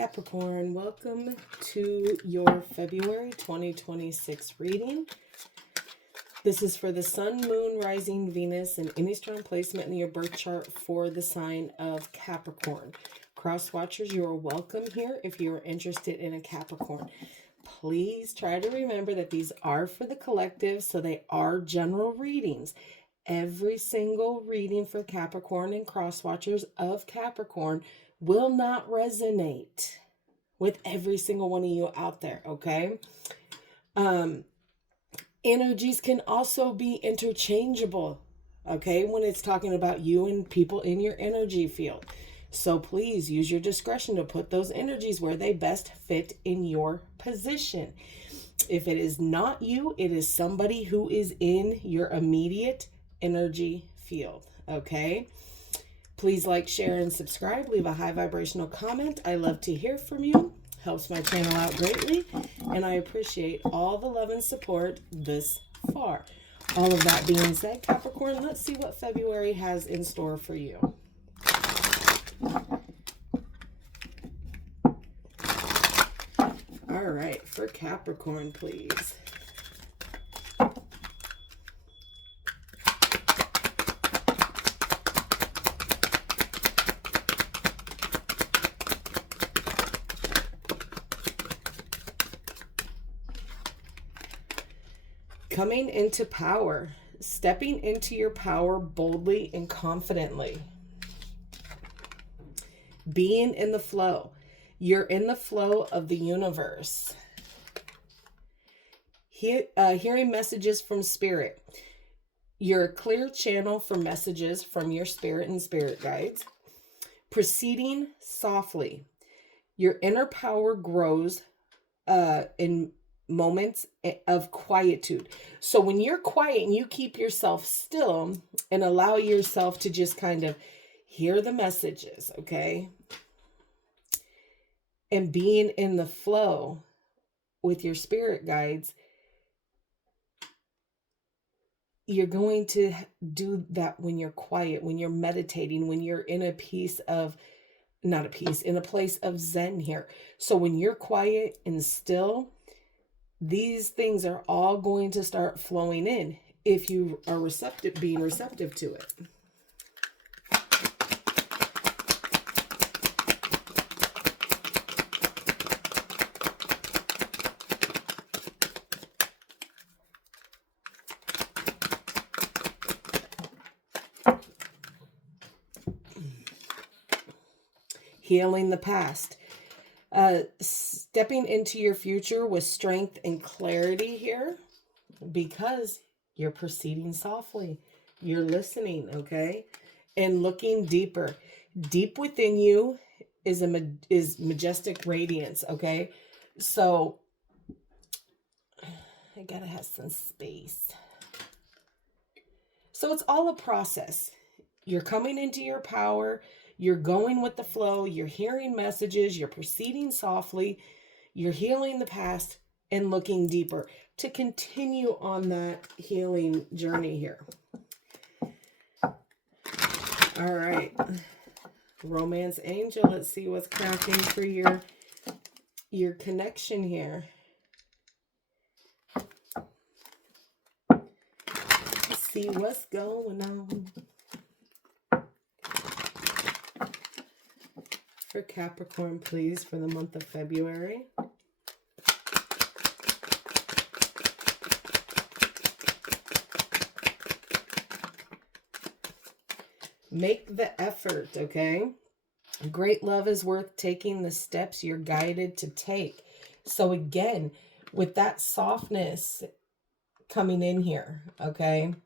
Capricorn, welcome to your February 2026 reading. This is for the Sun, Moon, Rising, Venus, and any strong placement in your birth chart for the sign of Capricorn. Crosswatchers, you are welcome here if you are interested in a Capricorn. Please try to remember that these are for the collective, so they are general readings. Every single reading for Capricorn and Crosswatchers of Capricorn will not resonate with every single one of you out there, okay? Energies can also be interchangeable, okay, when it's talking about you and people in your energy field. So please use your discretion to put those energies where they best fit in your position. If it is not you, it is somebody who is in your immediate energy field, okay? Please like, share, and subscribe. Leave a high vibrational comment. I love to hear from you. Helps my channel out greatly. And I appreciate all the love and support this far. All of that being said, Capricorn, let's see what February has in store for you. All right, for Capricorn, please. Coming into power, stepping into your power boldly and confidently. Being in the flow. You're in the flow of the universe. Hearing messages from spirit. You're a clear channel for messages from your spirit and spirit guides. Proceeding softly. Your inner power grows in moments of quietude. So when you're quiet and you keep yourself still and allow yourself to just kind of hear the messages, okay? And being in the flow with your spirit guides, you're going to do that when you're quiet, when you're meditating, when you're in a in a place of Zen here. So when you're quiet and still, these things are all going to start flowing in if you are being receptive to it. Healing the past. Stepping into your future with strength and clarity here because you're proceeding softly. You're listening, okay? And looking deeper. Deep within you is majestic radiance, okay? So I gotta have some space. So it's all a process. You're coming into your power. You're going with the flow. You're hearing messages. You're proceeding softly. You're healing the past and looking deeper to continue on that healing journey here. All right. Romance angel. Let's see what's cracking for your connection here. Let's see what's going on. For Capricorn, please, for the month of February. Make the effort, okay? Great love is worth taking the steps you're guided to take. So again, with that softness coming in here, okay?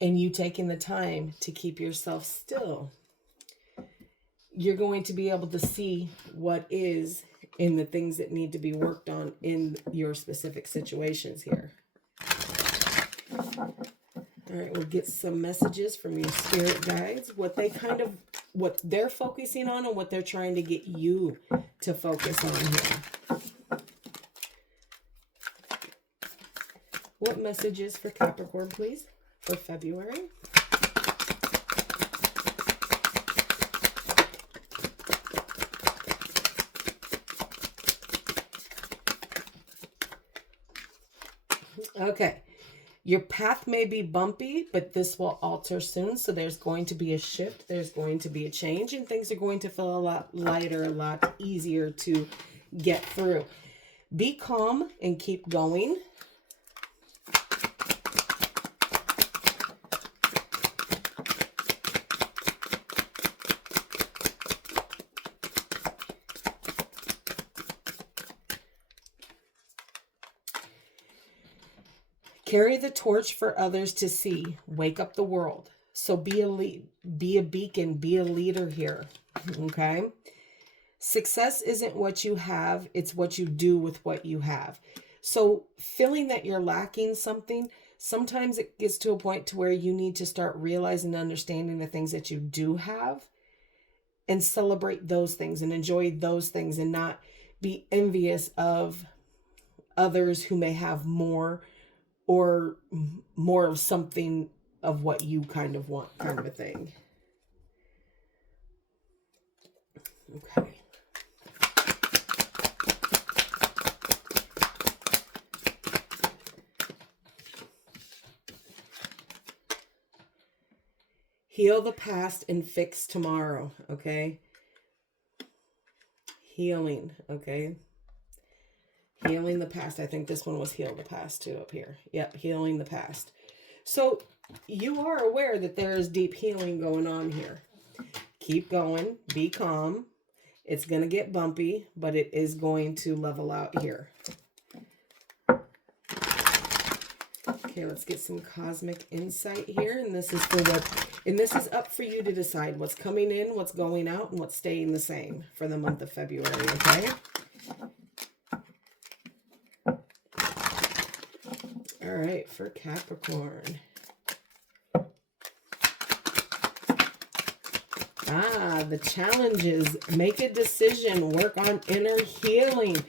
And you taking the time to keep yourself still, you're going to be able to see what is in the things that need to be worked on in your specific situations here. All right, we'll get some messages from your spirit guides, what they're focusing on and what they're trying to get you to focus on here. What messages for Capricorn, please, for February? Okay. Your path may be bumpy, but this will alter soon. So there's going to be a shift. There's going to be a change, and things are going to feel a lot lighter, a lot easier to get through. Be calm and keep going. Carry the torch for others to see. Wake up the world. So be a lead, be a beacon, be a leader here. Okay? Success isn't what you have, it's what you do with what you have. So feeling that you're lacking something, sometimes it gets to a point to where you need to start realizing and understanding the things that you do have and celebrate those things and enjoy those things and not be envious of others who may have more or more of something of what you kind of want, kind of a thing. Okay. Heal the past and fix tomorrow, okay? Healing, okay? Healing the past. I think this one was heal the past too up here. Yep, healing the past. So you are aware that there is deep healing going on here. Keep going. Be calm. It's going to get bumpy, but it is going to level out here. Okay, let's get some cosmic insight here. And this is for what, and this is up for you to decide what's coming in, what's going out, and what's staying the same for the month of February, okay? All right, for Capricorn. The challenges. Make a decision. Work on inner healing.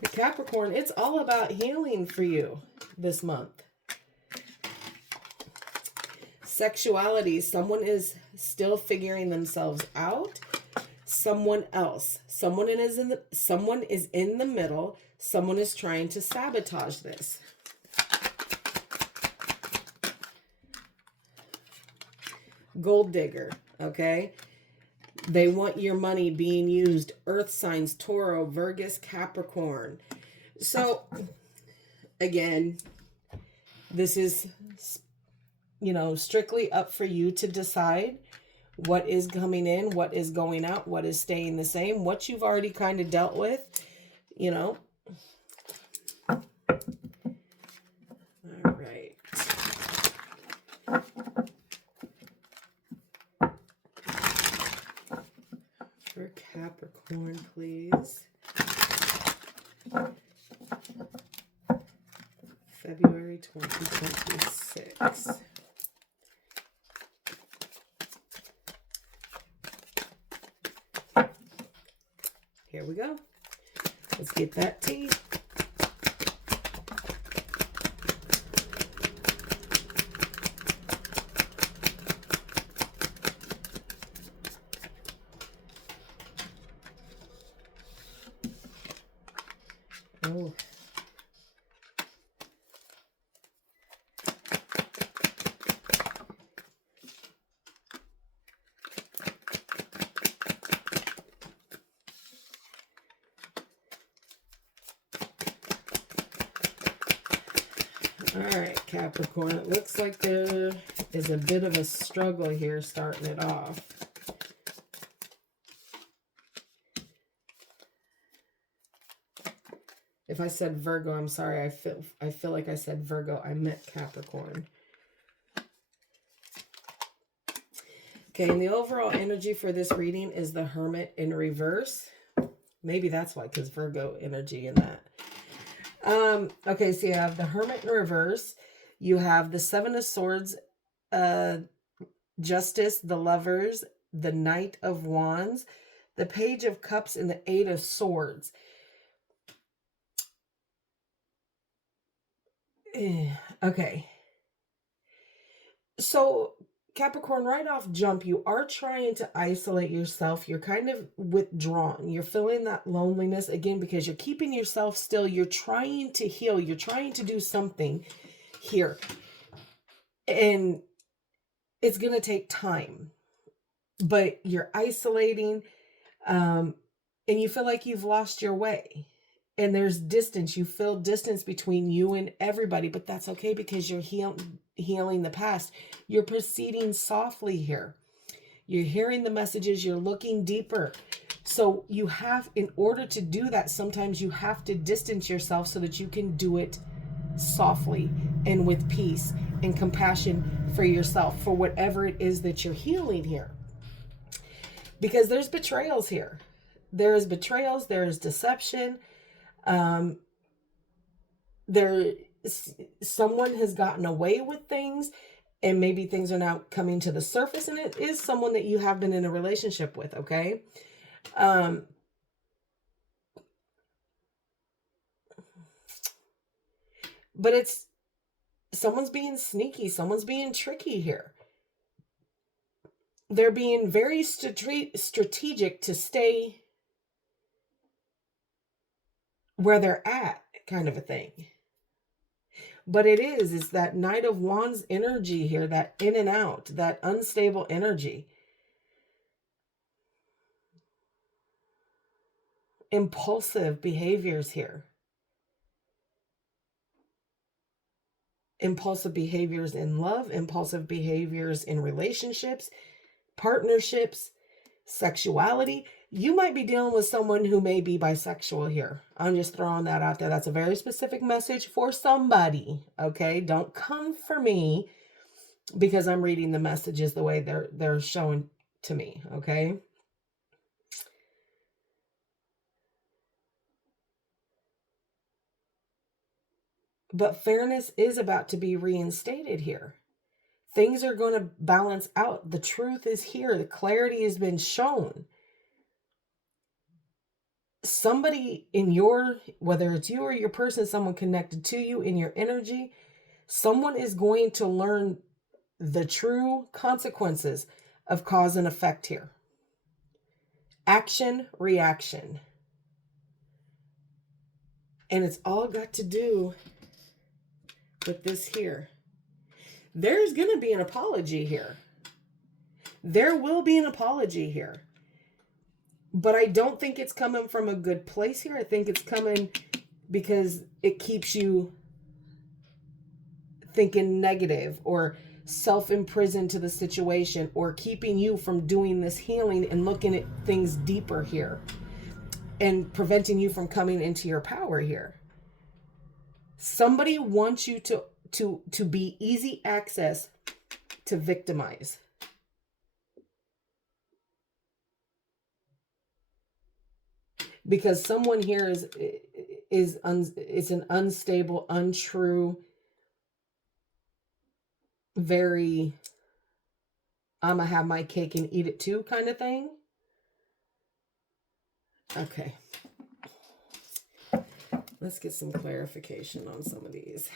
The Capricorn, it's all about healing for you this month. Sexuality. Someone is still figuring themselves out. Someone else. Someone is in the middle. Someone is trying to sabotage this. Gold digger, okay? They want your money being used. Earth signs, Tauro, Virgo, Capricorn. So, again, this is, strictly up for you to decide what is coming in, what is going out, what is staying the same, what you've already kind of dealt with, All right. For Capricorn, please. February 2026. Here we go. Let's get that tea. Oh. All right, Capricorn, it looks like there is a bit of a struggle here starting it off. If I said Virgo, I'm sorry. I feel like I said Virgo. I meant Capricorn. Okay, and the overall energy for this reading is the Hermit in reverse. Maybe that's why, because Virgo energy in that. Okay, so you have the Hermit in reverse. You have the Seven of Swords, Justice, the Lovers, the Knight of Wands, the Page of Cups, and the Eight of Swords. Okay. So, Capricorn, right off jump, you are trying to isolate yourself. You're kind of withdrawn. You're feeling that loneliness again because you're keeping yourself still. You're trying to heal. You're trying to do something. here. And it's going to take time, but you're isolating, and you feel like you've lost your way, and there's distance. You feel distance between you and everybody, but that's okay because you're healing the past. You're proceeding softly here. You're hearing the messages. You're looking deeper. So you have, in order to do that, sometimes you have to distance yourself so that you can do it softly and with peace and compassion for yourself, for whatever it is that you're healing here. Because there's betrayals here. There's betrayals. There's deception. Someone has gotten away with things, and maybe things are now coming to the surface, and it is someone that you have been in a relationship with, okay? But it's someone's being sneaky. Someone's being tricky here. They're being very strategic to stay where they're at, kind of a thing. But it's that Knight of Wands energy here, that in and out, that unstable energy. Impulsive behaviors here. Impulsive behaviors in love, impulsive behaviors in relationships, partnerships, sexuality. You might be dealing with someone who may be bisexual here. I'm just throwing that out there. That's a very specific message for somebody, okay? Don't come for me because I'm reading the messages the way they're shown to me, okay? But fairness is about to be reinstated here. Things are going to balance out. The truth is here. The clarity has been shown. Somebody in your, whether it's you or your person, someone connected to you in your energy, someone is going to learn the true consequences of cause and effect here. Action, reaction. And it's all got to do with this here. There's going to be an apology here. There will be an apology here. But I don't think it's coming from a good place here. I think it's coming because it keeps you thinking negative or self-imprisoned to the situation, or keeping you from doing this healing and looking at things deeper here and preventing you from coming into your power here. Somebody wants you to be easy access to victimize. Because someone here is an unstable, untrue, very I'm gonna have my cake and eat it too kind of thing. Okay. Let's get some clarification on some of these.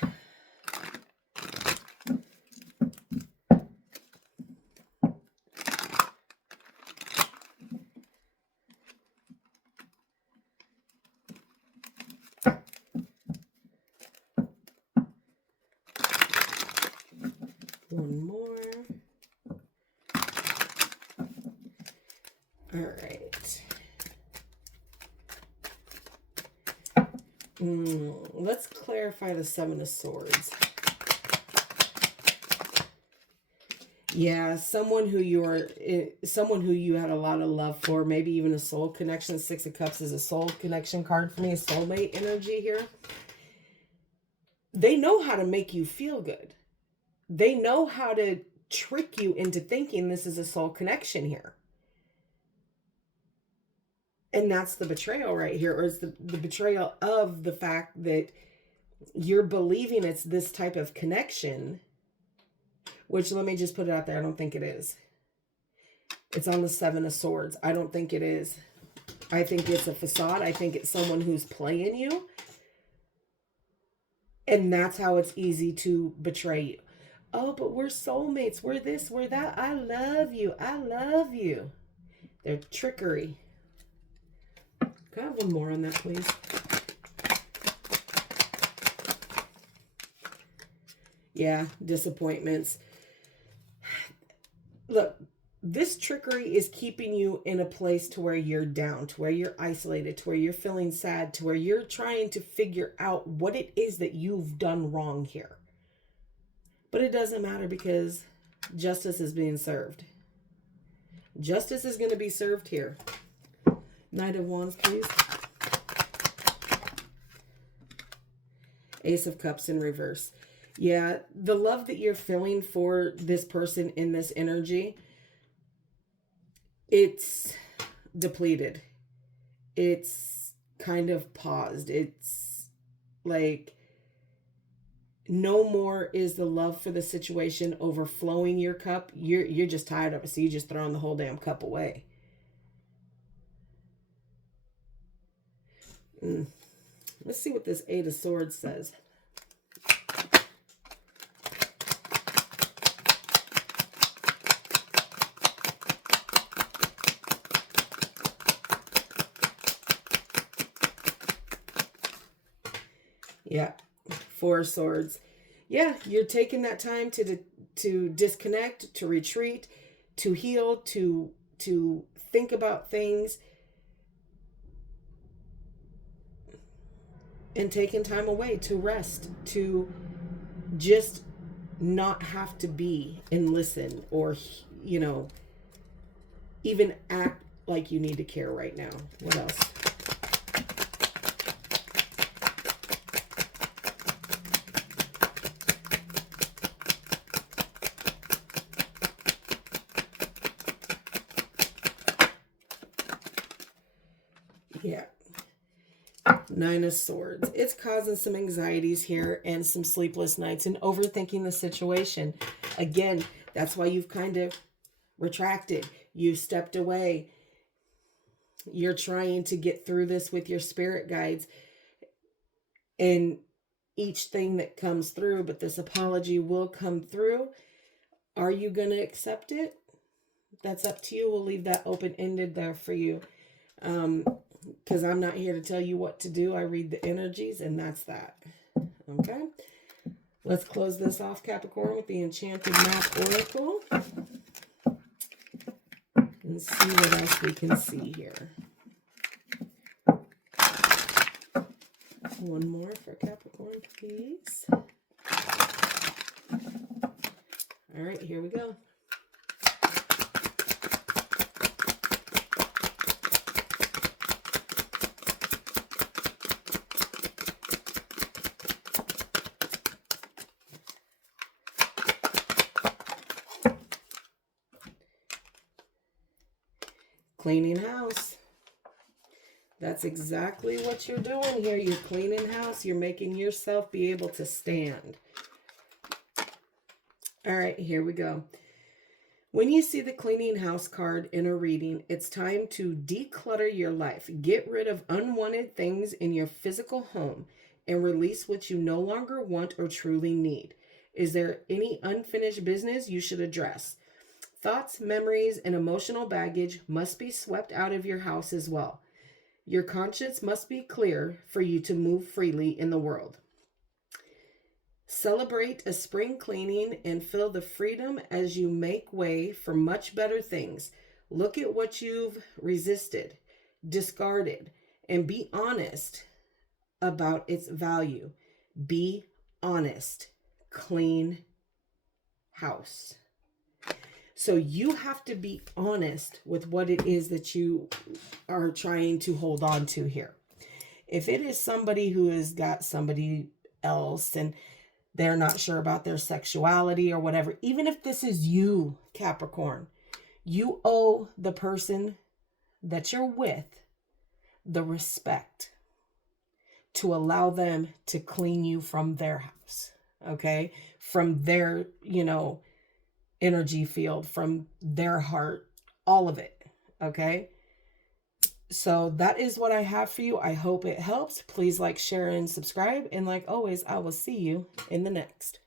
One more. All right. Let's clarify the Seven of Swords. Yeah, someone who you had a lot of love for, maybe even a soul connection. Six of Cups is a soul connection card for me, a soulmate energy here. They know how to make you feel good. They know how to trick you into thinking this is a soul connection here. And that's the betrayal right here, or it's the betrayal of the fact that you're believing it's this type of connection, which, let me just put it out there, I don't think it is. It's on the Seven of Swords. I don't think it is. I think it's a facade. I think it's someone who's playing you. And that's how it's easy to betray you. Oh, but we're soulmates. We're this, we're that. I love you. I love you. They're trickery. Can I have one more on that, please? Yeah, disappointments. Look, this trickery is keeping you in a place to where you're down, to where you're isolated, to where you're feeling sad, to where you're trying to figure out what it is that you've done wrong here. But it doesn't matter because justice is being served. Justice is going to be served here. Knight of Wands, please. Ace of Cups in reverse. Yeah, the love that you're feeling for this person in this energy, it's depleted. It's kind of paused. It's like no more is the love for the situation overflowing your cup. You're just tired of it, so you're just throwing the whole damn cup away. Let's see what this Eight of Swords says. Yeah, Four of Swords. Yeah, you're taking that time to disconnect, to retreat, to heal, to think about things, and taking time away to rest, to just not have to be and listen or, you know, even act like you need to care right now. What else? Yeah. Nine of Swords. It's causing some anxieties here and some sleepless nights and overthinking the situation. Again, that's why you've kind of retracted. You've stepped away. You're trying to get through this with your spirit guides and each thing that comes through, but this apology will come through. Are you going to accept it? That's up to you. We'll leave that open-ended there for you. Because I'm not here to tell you what to do. I read the energies, and that's that. Okay? Let's close this off, Capricorn, with the Enchanted Map Oracle. And see what else we can see here. One more for Capricorn, please. All right, here we go. Cleaning house. That's exactly what you're doing here. You're cleaning house. You're making yourself be able to stand. All right, here we go. When you see the cleaning house card in a reading, it's time to declutter your life. Get rid of unwanted things in your physical home and release what you no longer want or truly need. Is there any unfinished business you should address? Thoughts, memories, and emotional baggage must be swept out of your house as well. Your conscience must be clear for you to move freely in the world. Celebrate a spring cleaning and feel the freedom as you make way for much better things. Look at what you've resisted, discarded, and be honest about its value. Be honest. Clean house. So you have to be honest with what it is that you are trying to hold on to here. If it is somebody who has got somebody else and they're not sure about their sexuality or whatever, even if this is you, Capricorn, you owe the person that you're with the respect to allow them to clean you from their house, okay? From their, energy field, from their heart, all of it, okay? So that is what I have for you. I hope it helps. Please like, share, and subscribe. And like always, I will see you in the next.